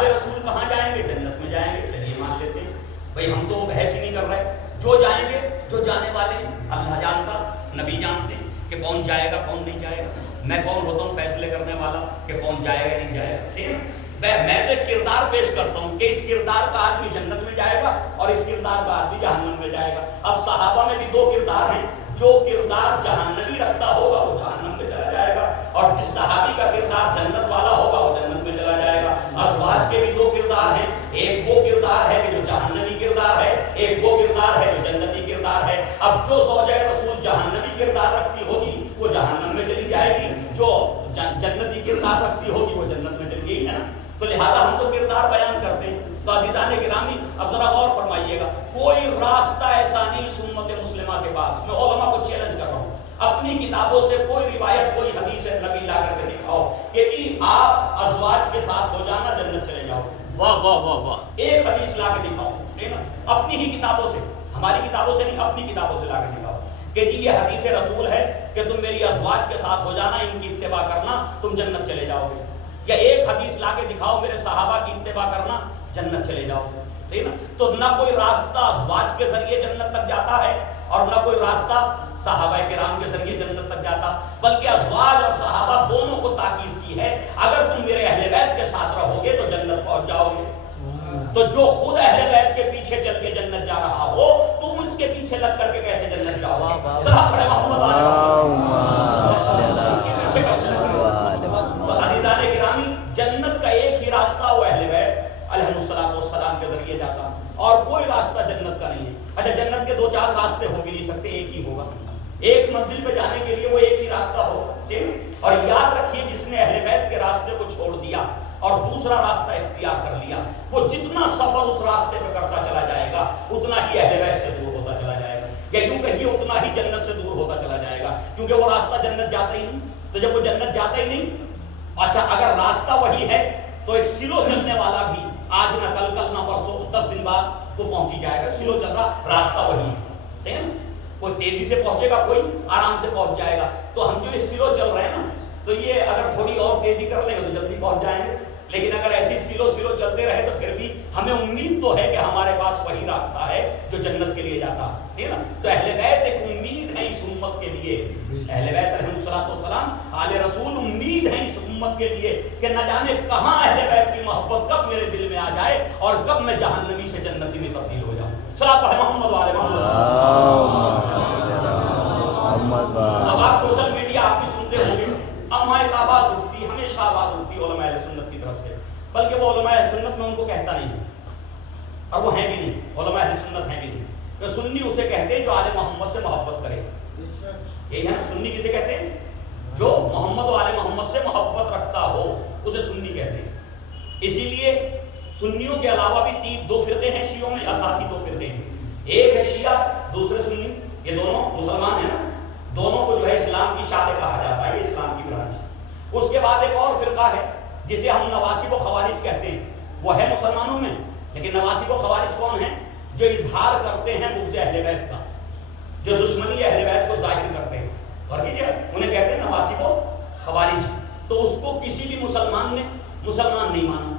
اصحاب رسول کہاں جائیں گے؟ جنت میں جائیں گے، چلیے مان لیتے ہیں بھائی، ہم تو بحث ہی نہیں کر رہے، جو جائیں گے، جو جانے والے ہیں اللہ جانتا، نبی جانتے کہ کون جائے گا کون نہیں جائے گا، میں کون ہوتا ہوں فیصلے کرنے والا کہ کون جائے گا نہیں جائے گا؟ صحیح، میں تو ایک کردار پیش کرتا ہوں کہ اس کردار کا آدمی جنت میں جائے گا اور اس کردار کا آدمی جہنم میں جائے گا۔ اب صحابہ میں بھی دو کردار ہیں، جو کردار جہنمی رکھتا ہوگا وہ جہنم میں چلا جائے گا، اور جس صحابی کا کردار جنت والا ہوگا وہ جنت میں چلا جائے گا۔ ازواج کے بھی دو کردار ہیں، ایک وہ کردار ہے کہ جو جہنمی کردار ہے، ایک وہ کردار ہے جو جنتی کردار ہے۔ اب جو زوجہ رسول جہنمی کردار رکھتی ہوگی وہ جہنم میں چلی جائے گی، جو جنتی کردار رکھتی ہوگی وہ جنت میں چلی گئی ہے نا۔ تو لہذا ہم تو کردار بیان کرتے ہیں۔ تو عزیزان گرامی اب ذرا غور فرمائیے گا، کوئی راستہ ایسا نہیں اس امت مسلمہ کے پاس، میں علماء کو چیلنج کر رہا ہوں، اپنی کتابوں سے کوئی روایت کوئی حدیث نبی لا کر کے دکھاؤ کہ جی آپ ازواج کے ساتھ ہو جانا جنت چلے جاؤ، واہ واہ واہ واہ، ایک حدیث لا کے دکھاؤ، ٹھیک نا، اپنی ہی کتابوں سے، ہماری کتابوں سے نہیں، اپنی کتابوں سے لا کے دکھاؤ کہ جی یہ حدیث رسول ہے کہ تم میری ازواج کے ساتھ ہو جانا، ان کی اتباع کرنا، تم جنت چلے جاؤ گے۔ یا ایک حدیث لا کے دکھاؤ میرے صحابہ کی اتباع کرنا، جنت چلے جاؤ، ٹھیک نا۔ تو نہ کوئی راستہ ازواج کے ذریعے جنت تک جاتا ہے اور نہ کوئی راستہ صحابہ کرام کے ذریعے جنت تک جاتا، بلکہ ازواج اور صحابہ دونوں کو تاکید کی ہے اگر تم میرے اہل بیت کے ساتھ رہو گے تو جنت پہنچ جاؤ گے۔ تو جو خود اہل بیت کے پیچھے چل کے جنت جا رہا ہو، تم اس کے پیچھے لگ کر کے کیسے جنت جاؤ گے؟ صلاۃ پڑھے محمد عزیزان گرامی، جنت کا ایک ہی راستہ وہ اہل بیت علیہ السلام کے ذریعے جاتا، اور کوئی راستہ جنت کا نہیں ہے۔ اچھا جنت کے دو چار راستے ہو بھی نہیں سکتے، ایک ہی ہوگا، ایک منزل پہ جانے کے لیے وہ ایک ہی راستہ ہوگا، ٹھیک۔ اور یاد رکھیے جس نے اہل بیت کے راستے کو چھوڑ دیا اور دوسرا راستہ اختیار کر لیا، وہ جتنا سفر اس راستے پہ کرتا چلا جائے گا اتنا ہی اہل بیت سے دور ہوتا چلا جائے گا، یا یوں کہیے اتنا ہی جنت سے دور ہوتا چلا جائے گا، کیونکہ وہ راستہ جنت جاتا ہی نہیں۔ تو جب وہ جنت جاتا ہی نہیں، اچھا اگر راستہ وہی ہے تو ایک سلو چلنے والا بھی آج نہ کل، کل نہ پرسوں، 10 دن بعد وہ پہنچ ہی جائے گا، سلو چل رہا، راستہ وہی ہے، صحیح ہے نا۔ کوئی تیزی سے پہنچے گا، کوئی آرام سے پہنچ جائے گا۔ تو ہم جو سلو چل رہے ہیں نا، تو یہ اگر تھوڑی اور تیزی کر لیں گے تو جلدی پہنچ جائیں گے، لیکن اگر ایسی سلو چلتے رہے تو پھر بھی ہمیں امید تو ہے کہ ہمارے پاس وہی راستہ ہے جو جنت کے لیے جاتا ہے، ٹھیک ہے نا۔ تو اہل بیت ایک امید ہے اس امت کے لیے، اہل بیت علیہ السلام آل رسول امید ہے اس امت کے لیے کہ نہ جانے کہاں اہل بیت کی محبت کب میرے دل میں آ جائے اور کب میں جہنمی سے جنتی میں تبدیل ہو جاؤں۔ صلاۃ پڑھے محمد وعلى محمد۔ اب آپ سوشل میڈیا آپ بھی سنتے ہوں گے، اما ایک آواز اٹھتی، ہمیشہ آواز اٹھتی علماء اہل سنت کی طرف سے، بلکہ وہ علماء اہل سنت میں ان کو کہتا نہیں اور وہ ہیں بھی نہیں، علماء اہل سنت ہیں بھی نہیں، کہ سنی اسے کہتے ہیں جو آل محمد سے محبت کرے، یہی ہے نا، سنی کسے کہتے ہیں؟ جو محمد و آل محمد سے محبت رکھتا ہو اسے سنی کہتے ہیں۔ اسی لیے سنیوں کے علاوہ بھی دو فرقے ہیں شیعوں میں، اساسی دو فرقے ہیں، ایک ہے شیعہ، دوسرے سنی، یہ دونوں مسلمان ہیں نا، دونوں کو جو ہے اسلام کی شاخ کہا جاتا ہے، یہ اسلام کی برانچ۔ اس کے بعد ایک اور فرقہ ہے جسے ہم نواسب و خوارج کہتے ہیں، وہ ہے مسلمانوں میں، لیکن نواسب و خوارج کون ہیں؟ جو اظہار کرتے ہیں بغض اہل بیت کا، جو دشمنی اہل بیت کو ظاہر کرتے ہیں، اور کیجیے انہیں کہتے ہیں نواسب و خوارج۔ تو اس کو کسی بھی مسلمان نے مسلمان نہیں مانا،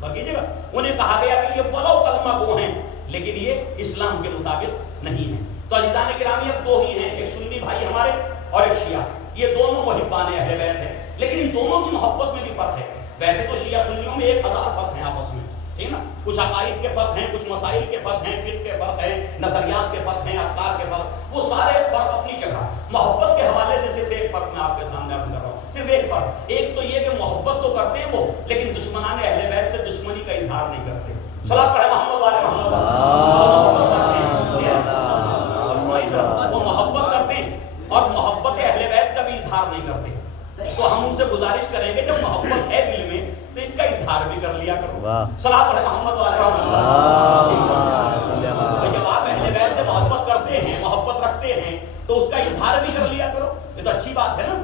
اور کیجیے گا انہیں کہا گیا کہ یہ ولو کلمہ گو ہیں لیکن یہ اسلام کے مطابق نہیں ہے۔ تو عزیزان گرامی اب دو ہی ہیں، ایک سنی بھائی ہمارے اور ایک شیعہ، یہ دونوں محبان اہل بیت ہیں، لیکن ان دونوں کی محبت میں بھی فرق ہے۔ ویسے تو شیعہ سنیوں میں 1000 فرق ہیں آپس میں، ٹھیک نا، کچھ عقائد کے فرق ہیں، کچھ مسائل کے فرق ہیں، فقہ کے فرق ہیں، نظریات کے فرق ہیں، افکار کے فرق، وہ سارے فرق اپنی جگہ۔ محبت کے حوالے سے صرف ایک فرق میں آپ کے سامنے عرض کر رہا ہوں، صرف ایک فرق، ایک تو یہ کہ محبت تو کرتے ہیں وہ، لیکن دشمنان اہل بیت سے دشمنی کا اظہار نہیں کرتے۔ صلاۃ پڑھے محمد وعلى محمد۔ وہ محبت کرتے ہیں اور محبت اہل بیت کا بھی اظہار نہیں کرتے۔ تو ہم ان سے گزارش کریں گے جب محبت ہے دل میں تو اس کا اظہار بھی کر لیا کرو۔ صلاۃ پڑھے محمد وعلى محمد۔ جب آپ اہل بیت سے محبت کرتے ہیں، محبت رکھتے ہیں تو اس کا اظہار بھی کر لیا کرو، یہ تو اچھی بات ہے نا۔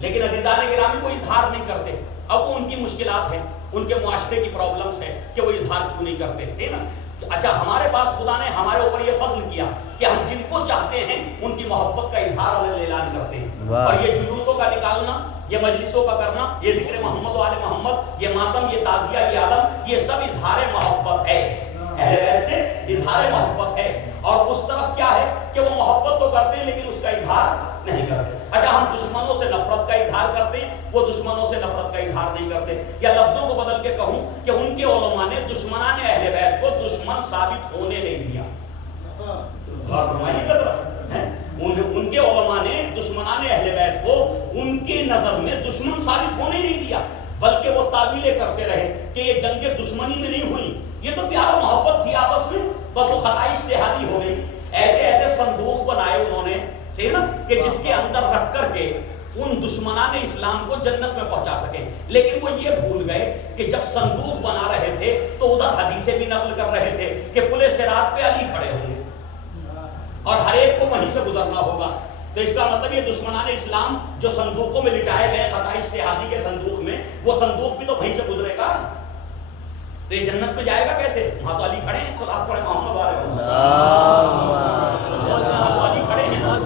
لیکن عزیزان گرامی کو اظہار نہیں کرتے، اب وہ ان کی مشکلات ہیں، ان کے معاشرے کی پرابلمس ہیں کہ وہ اظہار کیوں نہیں کرتے، ٹھیک نا۔ اچھا ہمارے پاس خدا نے ہمارے اوپر یہ فضل کیا کہ ہم جن کو چاہتے ہیں ان کی محبت کا اظہار اعلان کرتے ہیں، اور یہ جلوسوں کا نکالنا یہ مجلسوں کا کرنا، یہ ذکر محمد و آل محمد، یہ ماتم، یہ تعزیہ، یہ عالم، یہ سب اظہار محبت ہے، اہل بیت سے اظہار محبت ہے۔ اور اس طرف کیا ہے کہ وہ محبت تو کرتے ہیں لیکن اس کا اظہار نہیں کرتے۔ اچھا ہم دشمنوں سے نفرت کا اظہار کرتے ہیں، وہ دشمنوں سے نفرت کا اظہار نہیں کرتے۔ یا لفظوں کو بدل کے کہوں کہ ان کے علماء نے دشمنان اہل بیت کو دشمن ثابت ہونے نہیں دیا۔ ان کے علماء نے دشمنان اہل بیت کو ان کی نظر میں دشمن ثابت ہونے نہیں دیا، بلکہ وہ تعویلیں کرتے رہے کہ یہ جنگ دشمنی میں نہیں ہوئی، یہ تو پیار و محبت تھی آپس میں، بس وہ خطائی اجتہادی ہو گئی۔ ایسے ایسے صندوق بنائے انہوں نے، صحیح نا، کہ جس کے اندر رکھ کر کے ان دشمنان اسلام کو جنت میں پہنچا سکے۔ لیکن وہ یہ بھول گئے کہ جب صندوق بنا رہے تھے تو ادھر حدیثیں بھی نقل کر رہے تھے کہ پلے صراط پہ علی کھڑے ہوں گے اور ہر ایک کو وہیں سے گزرنا ہوگا۔ تو اس کا مطلب یہ دشمنان اسلام جو صندوقوں میں لٹائے گئے خطائی اجتہادی کے صندوق میں، وہ صندوق بھی تو وہیں سے گزرے گا، تو یہ جنت میں جائے گا کیسے؟ وہاں تو علی کھڑے ہیں، صلاۃ پڑھے محمد والے، وہاں تو علی کھڑے ہیں نا،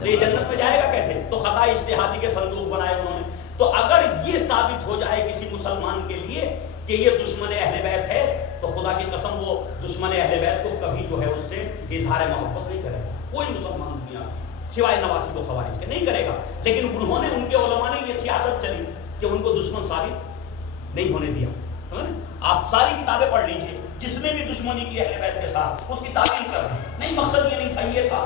تو یہ جنت میں جائے گا کیسے؟ تو خطائی اجتہادی کے صندوق بنائے انہوں نے۔ تو اگر یہ ثابت ہو جائے کسی مسلمان کے لیے کہ یہ دشمن اہل بیت ہے، تو خدا کی قسم وہ دشمن اہل بیت کو کبھی جو ہے اس سے اظہار محبت نہیں کرے گا، کوئی مسلمان دنیا میں سوائے نواسب و خوارج کے نہیں کرے گا۔ لیکن انہوں نے، ان کے علماء نے یہ سیاست چلی کہ ان کو دشمن ثابت نہیں ہونے دیا۔ آپ ساری کتابیں پڑھ لیجئے، جس نے بھی دشمنی کی اہل بیت کے ساتھ اس کی تعلیم کر دی، نہیں مقصد یہ نہیں تھا، یہ تھا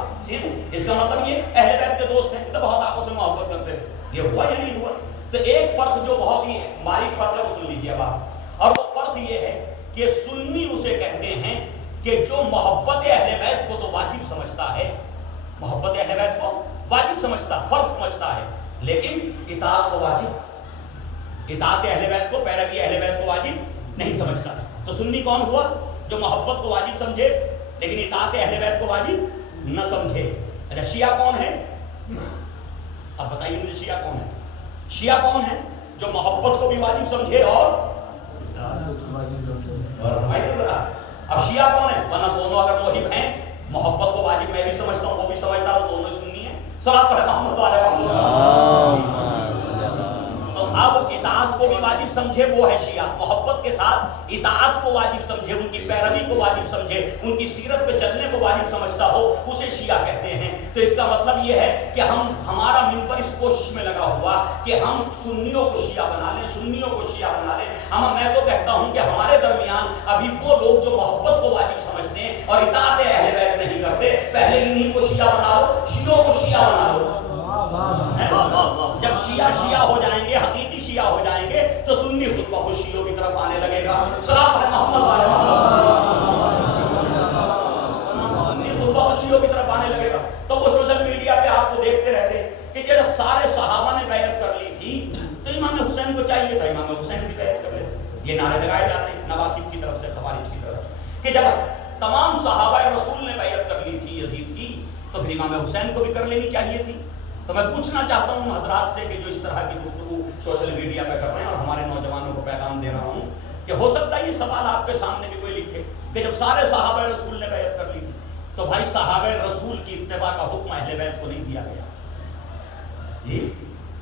اس کا مطلب یہ اہل بیت کے دوست ہیں تو بہت آپس میں محبت کرتے تھے، یہ ہوا یا نہیں ہوا؟ تو ایک فرق جو بہت ہی باریک فرق ہے وہ سن لیجیے آپ، اور وہ فرق یہ ہے کہ سنی اسے کہتے ہیں کہ جو محبت اہل بیت کو تو واجب سمجھتا ہے، محبت اہل بیت کو واجب سمجھتا، فرض سمجھتا ہے، لیکن اطاعت کو واجب، اطاعت اہل بیت کو، پیروی اہل بیت کو واجب نہیں سمجھتا۔ تو سنی کون ہوا؟ جو محبت کو واجب سمجھے لیکن اطاعت اہل بیت کو واجب نہ سمجھے۔ اچھا شیعہ کون ہے؟ اب بتائیے مجھے شیعہ کون ہے؟ شیعہ کون ہے جو محبت کو بھی واجب سمجھے اور اب شیعہ کون ہے؟ ورنہ دونوں اگر موہب ہیں، محبت کو واجب میں بھی سمجھتا ہوں وہ بھی سمجھتا ہوں، دونوں سنی ہیں، صلاۃ پڑھے محمد والے محمد۔ تو اب اطاعت کو بھی واجب سمجھے وہ ہے شیعہ، محبت کے ساتھ اطاعت کو واجب سمجھے، ان کی پیروی کو واجب سمجھے، ان کی سیرت پہ چلنے کو واجب سمجھتا ہو، اسے شیعہ کہتے ہیں۔ تو اس کا مطلب یہ ہے کہ ہمارا منبر اس کوشش میں لگا ہوا کہ ہم سنیوں کو شیعہ بنا لیں، سنیوں کو شیعہ بنا لیں۔ میں تو کہتا ہوں کہ ہمارے درمیان ابھی وہ لوگ جو محبت کو واجب سمجھتے ہیں اور اطاعت اہل بیت نہیں کرتے، پہلے انہیں کو شیعہ بنا لو، شیعوں کو شیعہ بنا لو۔ جب شیعہ شیعہ ہو جائیں گے، حقیقی شیعہ ہو جائیں گے، تو سنی خود بخود شیعوں کی طرف آنے لگے گا۔ صلاۃ علی محمد والے سنی خود بخود شیعوں کی طرف آنے لگے گا۔ تو وہ سوشل میڈیا پہ آپ کو دیکھتے رہتے کہ جب سارے صحابہ نے بیعت کر لی تھی تو امام حسین کو چاہیے تھا امام حسین بھی بیعت کر لیتے۔ یہ نعرے لگائے جاتے ہیں نواسب کی طرف سے، خوارج کی طرف سے، کہ جب تمام صحابہ رسول نے بیعت کر لی تھی یزید کی، تو پھر امام حسین کو بھی کر لینی چاہیے تھی۔ تو میں پوچھنا چاہتا ہوں حضرات سے کہ جو اس طرح کی گفتگو سوشل میڈیا پہ کر رہے ہیں، اور ہمارے نوجوانوں کو پیغام دے رہا ہوں کہ ہو سکتا ہے یہ سوال آپ کے سامنے بھی کوئی لکھے کہ جب سارے صحابہ رسول نے بیعت کر لی تھی تو بھائی صحابہ رسول کی اتباع کا حکم اہل بیت کو نہیں دیا گیا؟ جی،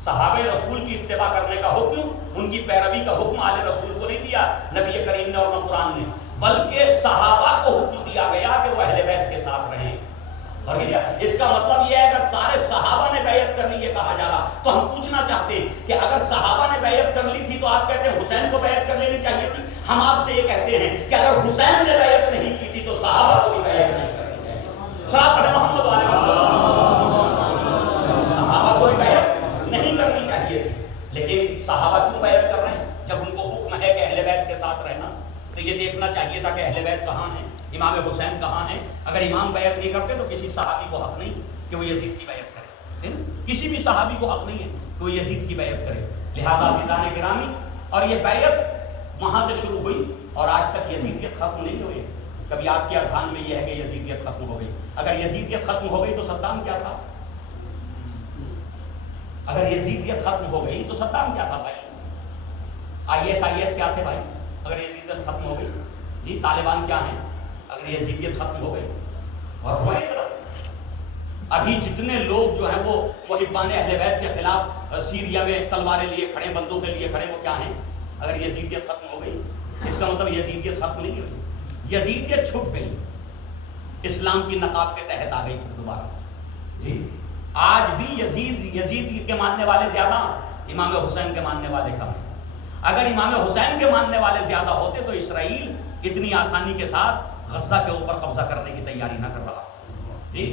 صحابہ رسول کی اتباع کرنے کا حکم، ان کی پیروی کا حکم آل رسول کو نہیں دیا نبی کریم نے اور نہ قرآن نے، بلکہ صحابہ کو حکم دیا گیا کہ وہ اہل بیت کے ساتھ رہیں۔ اور اس کا مطلب یہ ہے اگر سارے صحابہ نے بیعت کر لی یہ کہا جا رہا، تو ہم پوچھنا چاہتے ہیں کہ اگر صحابہ نے بیعت کر لی تھی تو آپ کہتے ہیں حسین کو بیعت کر لینی چاہیے تھی۔ ہم آپ سے یہ کہتے ہیں کہ اگر حسین نے بیعت نہیں کی تھی تو صحابہ کو بھی بیعت نہیں کرنی چاہیے۔ صلاۃ علی محمد والے صحابہ کو بھی بیعت نہیں کرنی چاہیے تھی، لیکن صحابہ کیوں بیعت کر رہے ہیں؟ جب ان کو حکم ہے کہ اہل بیت کے ساتھ رہنا، تو یہ دیکھنا چاہیے تھا کہ اہل بیت کہاں ہیں، امام حسین کہاں ہیں۔ اگر امام بیعت نہیں کرتے تو کسی صحابی کو حق نہیں کہ وہ یزید کی بیعت کرے، کسی بھی صحابی کو حق نہیں ہے کہ وہ یزید کی بیعت کرے۔ لہذا عزیزان گرامی، اور یہ بیعت وہاں سے شروع ہوئی اور آج تک یزیدیت ختم نہیں ہوئی۔ کبھی آپ کے اذہان میں یہ ہے کہ یزیدیت ختم ہو گئی؟ اگر یزیدیت ختم ہو گئی تو صدام کیا تھا؟ اگر یزیدیت ختم ہو گئی تو صدام کیا تھا بھائی؟ آئی ایس کیا تھے بھائی اگر یزیدیت ختم ہو گئی؟ جی طالبان کیا ہیں اگر یزیدیت ختم ہو گئی؟ اور ابھی جتنے لوگ جو ہیں وہ محبان اہل بیت کے خلاف سیریا میں تلواریں لیے کھڑے، بندوقیں لیے کھڑے، وہ کیا ہیں؟ اگر یزیدیت ختم ہو گئی اس کا مطلب یزیدیت ختم نہیں ہوئی، یزیدیت چھپ گئی، اسلام کی نقاب کے تحت آ گئی دوبارہ۔ جی آج بھی یزید کے ماننے والے زیادہ، امام حسین کے ماننے والے کم ہیں۔ اگر امام حسین کے ماننے والے زیادہ ہوتے تو اسرائیل اتنی آسانی کے ساتھ غزہ کے اوپر قبضہ کرنے کی تیاری نہ کر رہا۔ جی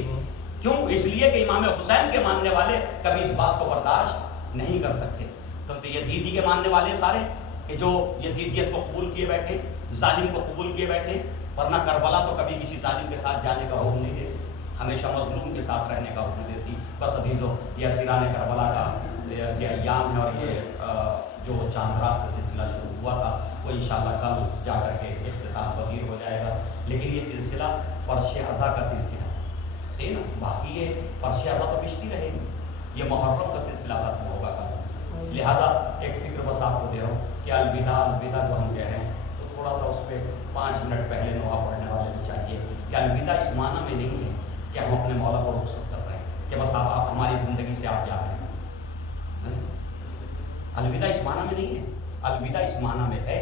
کیوں؟ اس لیے کہ امام حسین کے ماننے والے کبھی اس بات کو برداشت نہیں کر سکتے۔ تو یزیدی کے ماننے والے سارے کہ جو یزیدیت کو قبول کیے بیٹھے، ظالم کو قبول کیے بیٹھے، ورنہ کربلا تو کبھی کسی ظالم کے ساتھ جانے کا حکم نہیں دیتی، ہمیشہ مظلوم کے ساتھ رہنے کا حکم دیتی۔ بس عزیزو، یہ اسیران کربلا کا یہ ایام ہے، اور یہ جو چاند رات سے سلسلہ شروع ہوا تھا وہ انشاءاللہ کل جا کر کے اختتام پذیر ہو جائے گا۔ لیکن یہ سلسلہ فرش عزا کا سلسلہ ہے، صحیح نا؟ باقی یہ فرش عزا تو پچھتی رہے گی، یہ محرم کا سلسلہ ختم ہوگا کل۔ لہذا ایک فکر بس آپ کو دے رہا ہوں کہ الوداع الوداع جو ہم کہہ رہے ہیں تو تھوڑا سا اس پہ 5 منٹ پہلے نوحہ پڑھنے والے کو چاہیے کہ الوداع اس معنی میں نہیں ہے کہ ہم اپنے مولا کو رخصت کر رہے ہیں کہ بس آپ ہماری زندگی سے آپ جا رہے ہیں۔ الوداع اس معنی میں نہیں ہے، الوداع اس معنی میں ہے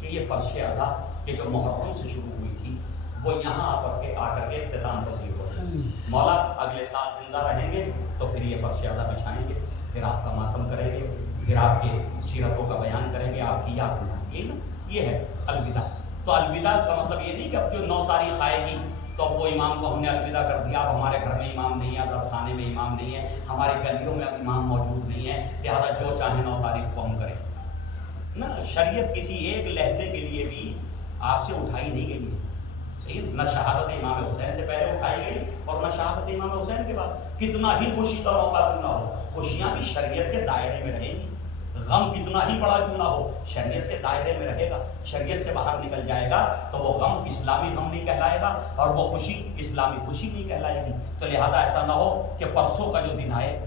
کہ یہ فرش عزا کہ جو محرم سے شروع ہوئی تھی وہ یہاں آ کر کے اختتام پذیر ہو گئی۔ مولا اگلے سال زندہ رہیں گے تو پھر یہ فرش عزا بچھائیں گے، پھر آپ کا ماتم کریں گے، پھر آپ کے سیرتوں کا بیان کریں گے، آپ کی یاد میں یہی نا، یہ ہے الوداع۔ تو الوداع کا مطلب یہ نہیں کہ اب جو 9 تاریخ آئے گی تو وہ امام کو ہم نے الوداع کر دیا، اب ہمارے گھر میں امام نہیں ہے، اب خانے میں امام نہیں ہے، ہماری گلیوں میں اب امام موجود نہیں ہے، لہٰذا جو چاہیں 9 تاریخ کو ہم کریں نا۔ شریعت کسی ایک لہجے کے لیے بھی آپ سے اٹھائی نہیں گئی ہے، صحیح؟ نہ شہادت امام حسین سے پہلے اٹھائی گئی اور نہ شہادت امام حسین کے بعد۔ کتنا ہی خوشی کا موقع کیوں نہ ہو، خوشیاں بھی شریعت کے دائرے میں رہیں گی، غم کتنا ہی بڑا کیوں نہ ہو شریعت کے دائرے میں رہے گا۔ شریعت سے باہر نکل جائے گا تو وہ غم اسلامی غم نہیں کہلائے گا اور وہ خوشی اسلامی خوشی نہیں کہلائے گی۔ تو لہذا ایسا نہ ہو کہ پرسوں کا جو دن آئے،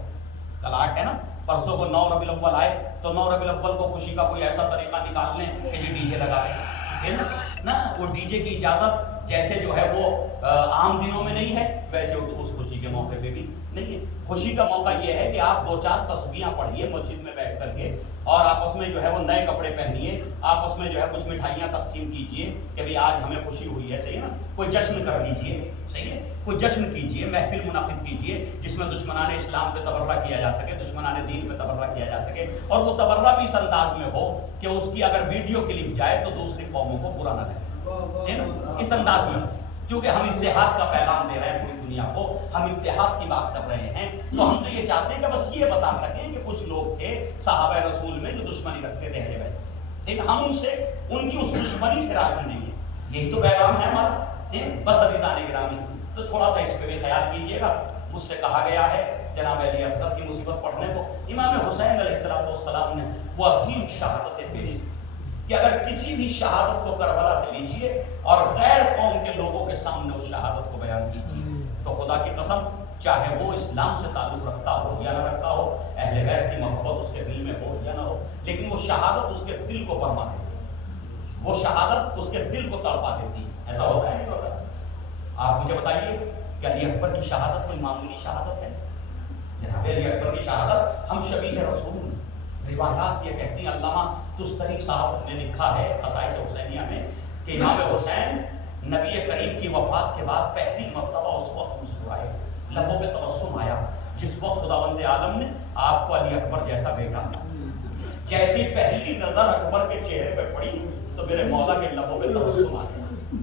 کل 8 ہے نا، پرسوں کو 9 ربیع الاول آئے تو 9 ربیع الاول کو خوشی کا کوئی ایسا طریقہ نکال لیں کہ جی ڈی جے لگا لیں نا۔ وہ ڈی جے کی اجازت جیسے جو ہے وہ عام دنوں میں نہیں ہے، ویسے اس خوشی کے موقع پہ بھی نہیں ہے۔ خوشی کا موقع یہ ہے کہ آپ 2-4 تسبیحاں پڑھیے مسجد میں بیٹھ کر کے، اور آپس میں جو ہے وہ نئے کپڑے پہنیے، آپس میں جو ہے کچھ مٹھائیاں تقسیم کیجیے کہ بھئی آج ہمیں خوشی ہوئی ہے، صحیح نا؟ کوئی جشن کر لیجیے، صحیح ہے؟ کوئی جشن کیجیے، محفل منعقد کیجیے جس میں دشمنان اسلام پہ تبرہ کیا جا سکے، دشمنان دین پہ تبرہ کیا جا سکے، اور وہ تبرہ بھی اس انداز میں ہو کہ اس کی اگر ویڈیو کلپ جائے تو دوسری قوموں کو برا نہ لگے، صحیح نا؟ اس انداز میں ہو، کیونکہ ہم اتحاد کا پیغام دے رہے ہیں پوری دنیا کو، ہم اتحاد کی بات کر رہے ہیں، تو ہم تو یہ چاہتے ہیں کہ بس یہ بتا سکیں کہ کچھ لوگ تھے صحابہ رسول میں جو دشمنی رکھتے تھے اہل بیت سے، ٹھیک، ہم ان سے ان کی اس دشمنی سے راضی نہیں ہیں، یہی تو پیغام ہے ہمارا، ٹھیک۔ بس عزیزان گرامی، تو تھوڑا سا اس پہ بھی خیال کیجیے گا۔ مجھ سے کہا گیا ہے جناب علی اصغر کی مصیبت پڑھنے کو، امام حسین علیہ السلام نے وہ عظیم شہادتیں پیش کی کہ اگر کسی بھی شہادت کو کربلا سے لیجیے اور غیر قوم کے لوگوں کے سامنے اس شہادت کو بیان کیجیے تو خدا کی قسم چاہے وہ اسلام سے تعلق رکھتا ہو یا نہ رکھتا ہو، اہل بیت کی محبت اس کے دل میں ہو یا نہ ہو، لیکن وہ شہادت اس کے دل کو برما دیتی ہے، وہ شہادت اس کے دل کو تڑپا دیتی ہے۔ ایسا ہوتا ہے نہیں ہوتا؟ آپ مجھے بتائیے کہ علی اکبر کی شہادت کوئی معمولی شہادت ہے؟ جناب علی اکبر کی شہادت ہم شبیہ رسول، روایات یہ کہتی ہیں، علامہ تستری صاحب نے لکھا ہے خصائص حسینیہ میں کہ امام حسین نبی کریم کی وفات کے بعد پہلی مرتبہ اس وقت مسکرائے، لبوں پہ تبسم آیا جس وقت خداوند عالم نے آپ کو علی اکبر جیسا بیٹا، جیسی پہلی نظر اکبر کے چہرے پہ پڑی تو میرے مولا کے لبوں پہ تبسم آ گیا،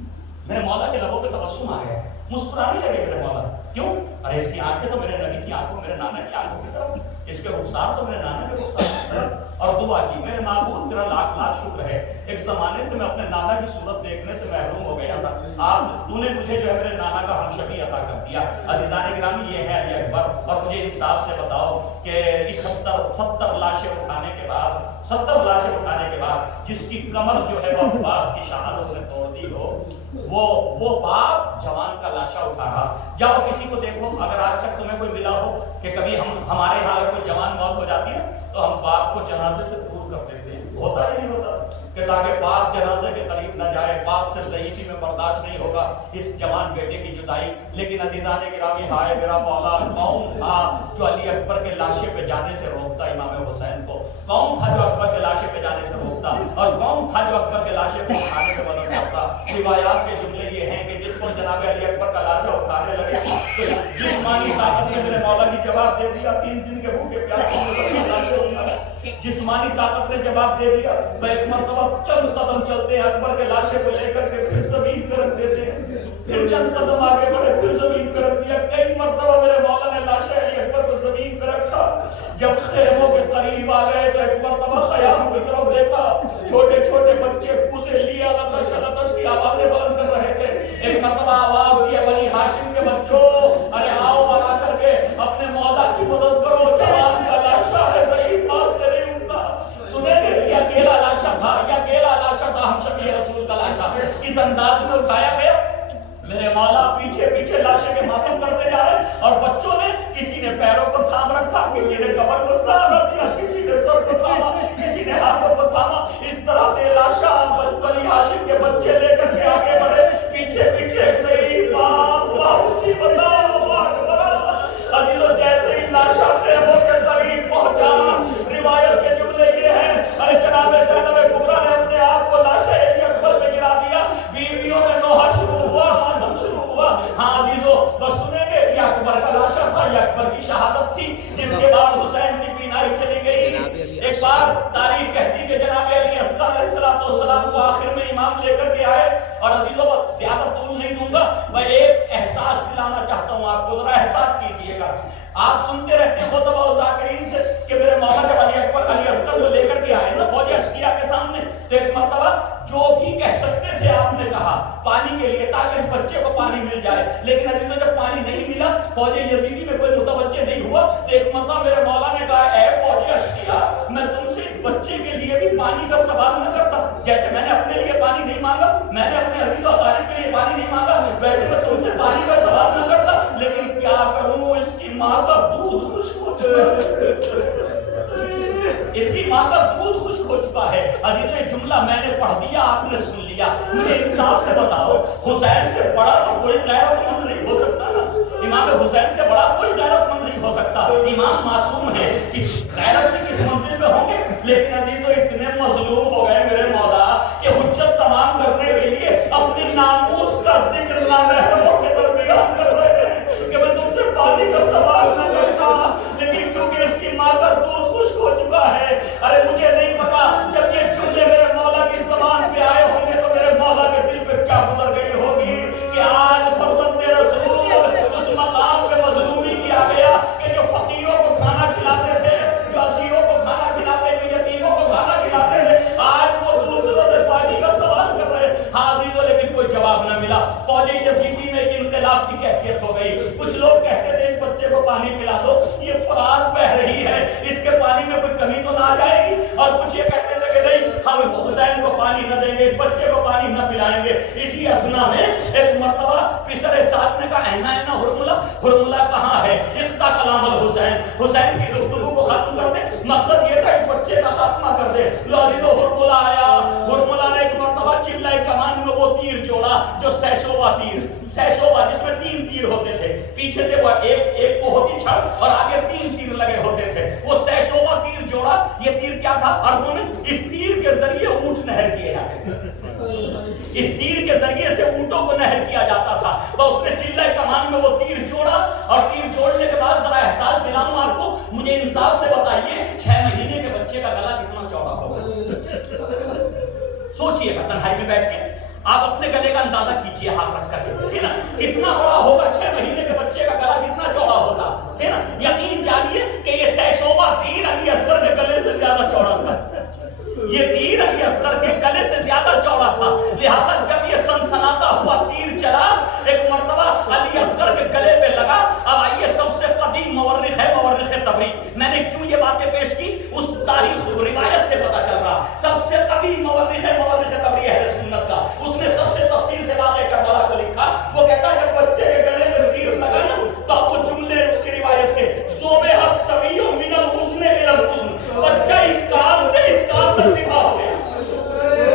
میرے مولا کے لبوں پہ تبسم آ گیا، مسکرانے لگے میرے مولا۔ کیوں؟ ارے اس کی آنکھیں تو میرے نبی کی آنکھوں، میرے نانا کی آنکھوں کی طرف، اس کے رخسار تو میرے نانا کے رخسار کی طرف، اور دعا کی میرے معبود تیرا لاکھ لاکھ شکر ہے، ایک زمانے سے میں اپنے نانا کی صورت دیکھنے سے محروم ہو گیا تھا، تو نے مجھے جو ہے میرے نانا کا ہمشبی عطا کر دیا۔ عزیزان گرامی، یہ ہے علی اکبر، اور مجھے انصاف سے بتاؤ کہ 70 لاشیں اٹھانے کے بعد جس کی کمر جو ہے وہ عباس کی شہادت نے توڑ دی ہو، وہ باپ جوان کا لاشا اٹھا رہا۔ جاؤ کسی کو دیکھو، اگر آج تک تمہیں کوئی ملا ہو کہ کبھی ہمارے یہاں اگر کوئی جوان موت ہو جاتی ہے تو ہم باپ کو جنازے سے دور کر دیتے ہیں، ہوتا ہے نہیں ہوتا؟ کہ تاکہ باپ جنازے کے قریب نہ جائے، باپ سے ضعیفی میں برداشت نہیں ہوگا اس جوان بیٹے کی جدائی۔ لیکن عزیزان گرامی، ہائے میرا مولا، کون تھا جو علی اکبر کے لاشے پہ جانے سے روکتا امام حسین کو؟ کون تھا جو اکبر کے لاشے پہ جانے سے روکتا؟ اور کون تھا جو اکبر کے لاشے پہ اٹھانے کے بدل کرتا؟ روایات کے جملے یہ ہیں کہ جس کو جناب علی اکبر کا لاشا اٹھانے لگے تو جسمانی طاقت نے میرے مولا کی جواب دے دیا، 3 دن کے بھوکے پیاسے لاشے اٹھایا، جسمانی طاقت نے جواب دے دیا۔ وہ ایک مرتبہ چند قدم چلتے ہیں، اکبر کے لاشے کو لے کر کے پھر زمین پہ رکھ دیتے ہیں، پھر چند قدم آگے بڑھے، پھر زمین پہ رکھ دیا۔ کئی مرتبہ میرے مولا نے لاشے علی اکبر کو زمین پہ رکھا۔ جب خیموں کے قریب آ گئے تو ایک مرتبہ خیام کی طرف دیکھا، چھوٹے چھوٹے بچے کوزے لیے لطش لطش کی آوازیں بلند کر رہے تھے۔ ایک مرتبہ آواز دی، بنی ہاشم کے بچوں، ارے آؤ اور آ کر کے اپنے مولا کی مدد کرو، جوان کا لاشا ہے، ضعیف بات سے نہیں اٹھتا۔ سنیں گے یہ اکیلا لاشا تھا، یہ اکیلا لاشا تھا ہم شفیع رسول کا لاشا، کس انداز میں اٹھایا گیا؟ میرے مولا پیچھے پیچھے لاشے کے ماتم کرتے جا رہے، اور بچوں نے کسی نے پیروں کو تھام رکھا، کسی نے کمر کو سہارا دیا، کسی نے سر کو تھاما، کسی نے ہاتھوں کو تھاما۔ اس طرح سے لاشا بنی ہاشم کے بچے لے کر کے آگے بڑھے، پیچھے پیچھے صحیح باپ واپسی بتاؤ اکبر۔ عزیزو جیسے ہی لاشا خیموں کے قریب پہنچا، روایت کے جملے یہ ہیں، ارے جناب زینب کبریٰ نے اپنے آپ کو لاشا علی اکبر پہ گرا دیا، بیویوں میں نوحہ شروع ہوا، ماتم شروع ہوا۔ ہاں عزیزو بس سنیں گے، یہ اکبر کا لاشا تھا، یہ اکبر کی شہادت تھی، جس کے بعد حسین کی بینائی چلی گئی۔ ایک بار تاریخ کہتی کہ جناب علی اصغر علیہ السلام کو آخر میں امام لے کر کے آئے، اور عزیزو بس زیادہ طول نہیں دوں گا، میں ایک احساس دلانا چاہتا ہوں آپ کو، ذرا احساس کیجئے گا۔ آپ سنتے رہتے ہیں خطبہ و ذاکرین سے کہ میرے مولا جب علی اصغر کو لے کر کے آئے نا فوج اشقیاء کے سامنے، تو ایک مرتبہ جو بھی کہہ سکتے تھے آپ نے کہا پانی کے لیے، تاکہ اس بچے کو پانی مل جائے۔ لیکن عزیزو جب پانی نہیں ملا، فوج یزیدی میں کوئی متوجہ نہیں ہوا، تو ایک مرتبہ میرے مولا نے کہا، اے فوج اشقیاء، میں تم سے اس بچے کے لیے بھی پانی کا سوال نہ کرتا، جیسے میں نے اپنے لیے پانی نہیں مانگا، میں نے اپنے عزیز و اقارب کے لیے پانی نہیں مانگا، ویسے میں تم سے پانی کا سوال نہ کرتا، لیکن کیا کروں، اس کی ماں کا دودھ خشک ہو چکا، اس کی ماں کا دودھ خشک ہو چکا ہے۔ عزیزو یہ جملہ میں نے پڑھ دیا، آپ نے سن لیا، مجھے انصاف سے بتاؤ، حسین سے بڑا تو کوئی غیرت مند نہیں ہو سکتا نا، امام حسین سے بڑا کوئی غیرت مند نہیں ہو سکتا، امام معصوم ہے، غیرت کی کس منزل میں ہوں گے؟ لیکن عزیزو اتنے مظلوم ہو گئے میرے مولا کہ حجت تمام کرنے کے لیے اپنے ناموس کا ذکر نامحرموں کے درمیان کر رہے ہیں کہ میں تم سے پانی کا سوال نہ کرتا، لیکن کیونکہ اس کی ماں کا دودھ خشک ہو چکا ہے۔ ارے مجھے نہیں پتا جب یہ جملے میرے مولا کی زبان پہ آئے ہوں گے تو میرے مولا کے دل پہ کیا گزر گئی ہوگی کہ آج فرزند رسول اس مقام پہ مظلومی کیا گیا کہ جو فقیروں کو کھانا کھلاتے تھے، جو اسیروں کو کھانا کھلاتے تھے، یتیموں کو کھانا کھلاتے تھے، آج وہ دوسروں سے پانی کا سوال کر رہے ہیں۔ ہاں عزیزو لیکن کوئی جواب نہ ملا۔ فوج یزیدی میں ایک انقلاب کی کیفیت ہو گئی، کچھ لوگ کہتے تھے اس بچے کو پانی پلا دو، یہ فرات بہ رہی ہے، اس کے پانی میں کوئی کمی تو نہ آ جائے گی، اور کچھ یہ کہتے تھے کہ نہیں ہم حسین کو پانی نہ دیں گے، اس بچے کو پانی نہ پلائیں گے۔ اسی اسنا میں ایک مرتبہ پسر سعد نے کہا، اینا اینا ہرملہ کہاں ہے؟ اختا کلام الحسین، حسین کی گفتگو کو ختم کر دے، مقصد یہ تھا اس بچے کا خاتمہ کر دے۔ لو عزیزو ہرملہ آیا، ہرملہ نے ایک مرتبہ چلہ کمان میں وہ تیر جوڑا جو سیشوبہ تیر، سیشوبہ جس میں 3 تیر ہوتے تھے، پیچھے سے وہ ایک کو ہوتی چھڑ اور آگے 3 تیر لگے ہوتے تھے، وہ سیشوبہ تیر جوڑا۔ یہ تیر کیا تھا؟ عربوں میں اس تیر کے ذریعے اونٹ نہر کیے جاتے تھے، اس تیر کے ذریعے سے اونٹوں کو نہر کیا جاتا تھا۔ تو اس نے چلہ کمان میں وہ تیر جوڑا، اور تیر جوڑنے کے بعد ذرا احساس دلاؤں آپ کو، مجھے انصاف سے بتائیے 6 مہینے کے بچے کا گلا کتنا چوڑا ہوگا؟ سوچئے گا تنہائی میں بیٹھ کے، آپ اپنے گلے کا اندازہ کیجئے ہاتھ رکھ کر کے، کتنا بڑا ہوگا 6 مہینے کے بچے کا گلا، کتنا چوڑا ہوگا؟ یقین جانیے کہ یہ سیشوبہ تیر علی اصغر کے گلے سے زیادہ چوڑا تھا، یہ تیر علی اصغر کے گلے سے زیادہ چوڑا تھا، لہذا جب یہ سنسناتا ہوا تیر چلا ایک مرتبہ علی اصغر کے گلے پہ لگا۔ اب آئیے سب سے قدیم مورخ ہے مورخ طبری، میں نے کیوں یہ باتیں پیش کی اس تاریخ روایت سے پتہ چل رہا، سب سے قدیم مورخ ہے مورخ طبری اہل سنت کا، اس نے سب سے تفصیل سے واقعہ کربلا کو لکھا۔ وہ کہتا ہے جب بچے کے گلے میں تیر لگا نا تو آپ کو جملے اس کی روایت کے ذوبح الصبی من الحزن الى الحزن، بچہ اس کام سے اس کام میں ذبح ہو گیا۔